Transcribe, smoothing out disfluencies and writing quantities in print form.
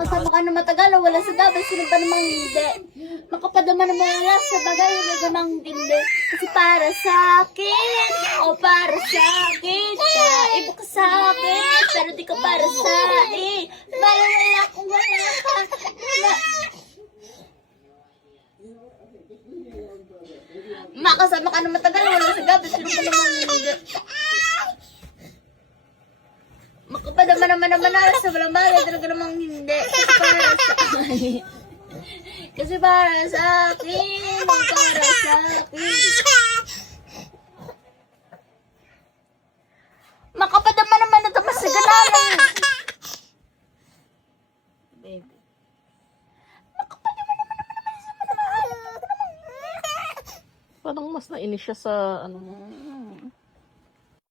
Makasama ka na matagal, wala sa dabal, sino ba namang hindi? Makapadama ng mga alas sa bagay, wala namang hindi. Kasi para sa akin, o para sa akin, iba ka sa akin, pero di ka para sa akin. Wala kung wala ka. Makasama ka na matagal, wala sa dabal, sino ba namang hindi? Makapadama naman alas sa walang bagay, talaga namang hindi. Kasi para sa akin. Kasi para sa akin, para sa akin. Makapadama naman na tapos sa ganalan. Baby. Makapadama naman sa mga. Parang mas nainis siya sa ano.